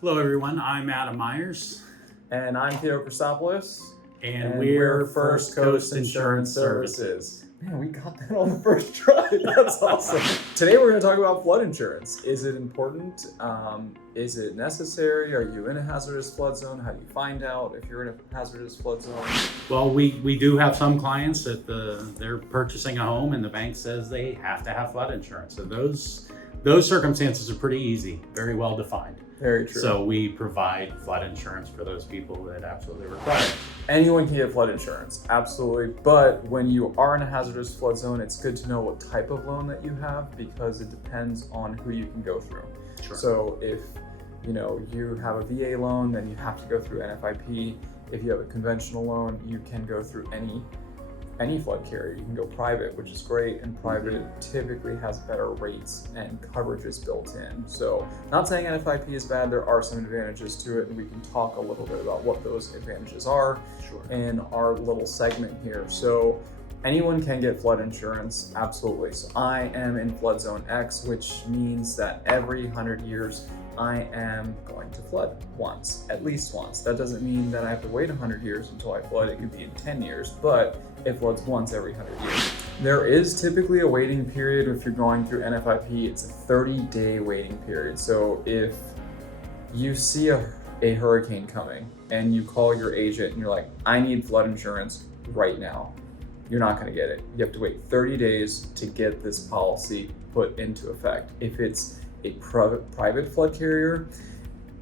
Hello, everyone. I'm Adam Myers, And I'm Theo Christopoulos. and we're First Coast Insurance Services. Man, we got that on the first try. That's awesome. Today we're going to talk about flood insurance. Is it important? Is it necessary? Are you in a hazardous flood zone? How do you find out if you're in a hazardous flood zone? Well, we do have some clients that they're purchasing a home, and the bank says they have to have flood insurance. So those circumstances are pretty easy, very well defined. Very true. So we provide flood insurance for those people that absolutely require it. Anyone can get flood insurance, absolutely. But when you are in a hazardous flood zone, it's good to know what type of loan that you have because it depends on who you can go through. Sure. So if you have a VA loan, then you have to go through NFIP. If you have a conventional loan, you can go through any flood carrier. You can go private, which is great, and private typically has better rates and coverages built in. So not saying NFIP is bad, there are some advantages to it, and we can talk a little bit about what those advantages are in our little segment here. So anyone can get flood insurance, absolutely. So I am in flood zone X, which means that every 100 years I am going to flood once, at least once. That doesn't mean that I have to wait 100 years until I flood. It could be in 10 years, but it floods once every 100 years. There is typically a waiting period if you're going through NFIP. It's a 30-day waiting period. So if you see a hurricane coming and you call your agent and you're like, I need flood insurance right now, you're not going to get it. You have to wait 30 days to get this policy put into effect. If it's a private flood carrier,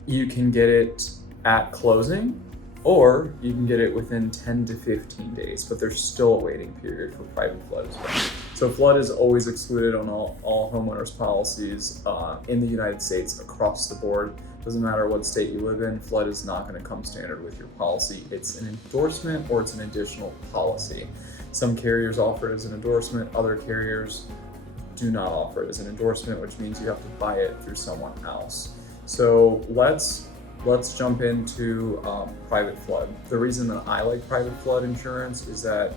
you can get it at closing, or you can get it within 10 to 15 days, but there's still a waiting period for private flood as well. So flood is always excluded on all homeowners policies in the United States across the board. Doesn't matter what state you live in, flood is not going to come standard with your policy. It's an endorsement or it's an additional policy. Some carriers offer it as an endorsement, other carriers do not offer it as an endorsement, which means you have to buy it through someone else. So let's jump into private flood. The reason that I like private flood insurance is that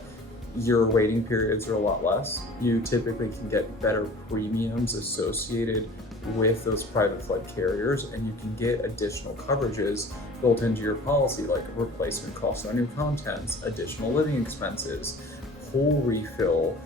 your waiting periods are a lot less. You typically can get better premiums associated with those private flood carriers, and you can get additional coverages built into your policy, like replacement costs on new contents, additional living expenses, pool refill.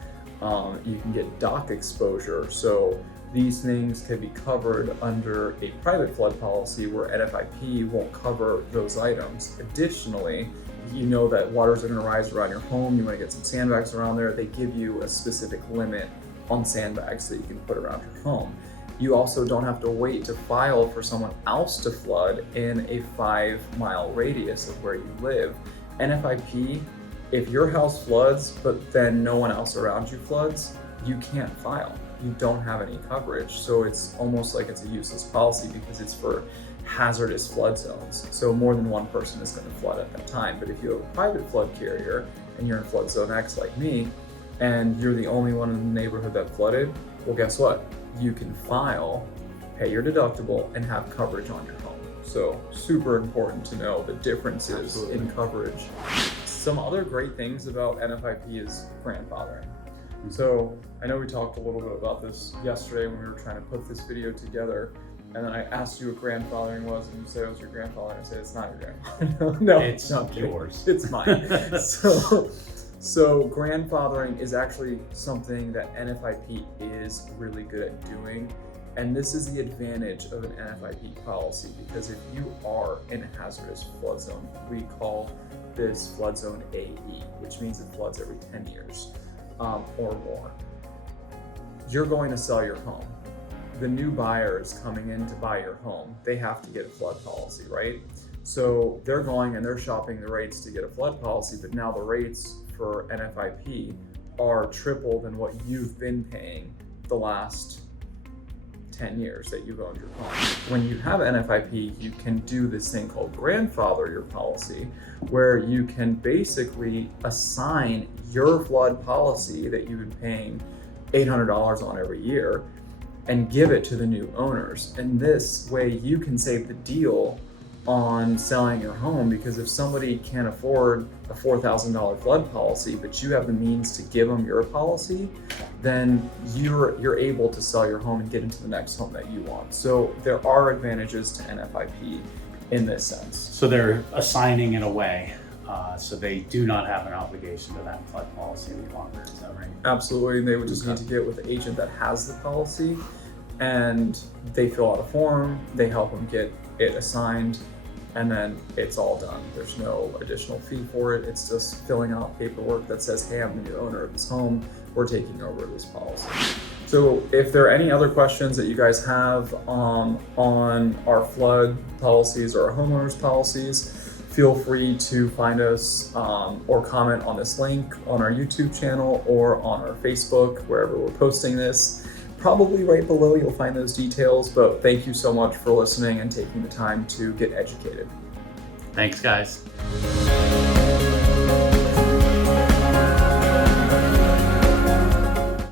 You can get dock exposure. So these things can be covered under a private flood policy where NFIP won't cover those items. Additionally, you know that waters are going to rise around your home. You want to get some sandbags around there. They give you a specific limit on sandbags that you can put around your home. You also don't have to wait to file for someone else to flood in a 5-mile radius of where you live. NFIP, if your house floods, but then no one else around you floods, you can't file. You don't have any coverage. So it's almost like it's a useless policy because it's for hazardous flood zones. So more than one person is going to flood at that time. But if you have a private flood carrier and you're in flood zone X like me, and you're the only one in the neighborhood that flooded, well, guess what? You can file, pay your deductible, and have coverage on your home. So super important to know the differences in coverage. Some other great things about NFIP is grandfathering. So I know we talked a little bit about this yesterday when we were trying to put this video together, and then I asked you what grandfathering was, and you said it was your grandfather, and I said it's not your grandfather. No, It's not yours. It's mine. So grandfathering is actually something that NFIP is really good at doing. And this is the advantage of an NFIP policy, because if you are in a hazardous flood zone, we call this flood zone AE, which means it floods every 10 years or more. You're going to sell your home. The new buyers coming in to buy your home, they have to get a flood policy, right? So they're going and they're shopping the rates to get a flood policy, but now the rates for NFIP are triple than what you've been paying the last 10 years that you've owned your home. When you have NFIP, you can do this thing called grandfather your policy, where you can basically assign your flood policy that you've been paying $800 on every year and give it to the new owners. And this way you can save the deal on selling your home, because if somebody can't afford a $4,000 flood policy, but you have the means to give them your policy, then you're able to sell your home and get into the next home that you want. So there are advantages to NFIP in this sense. So they're assigning it away, so they do not have an obligation to that flood policy any longer. Is that right? Absolutely. They would just need to get with the agent that has the policy, and they fill out a form, they help them get it assigned, and then it's all done. There's no additional fee for it. It's just filling out paperwork that says, hey, I'm the new owner of this home. We're taking over this policy. So if there are any other questions that you guys have on our flood policies or our homeowners policies, feel free to find us or comment on this link on our YouTube channel or on our Facebook, wherever we're posting this. Probably right below you'll find those details, but thank you so much for listening and taking the time to get educated. Thanks, guys.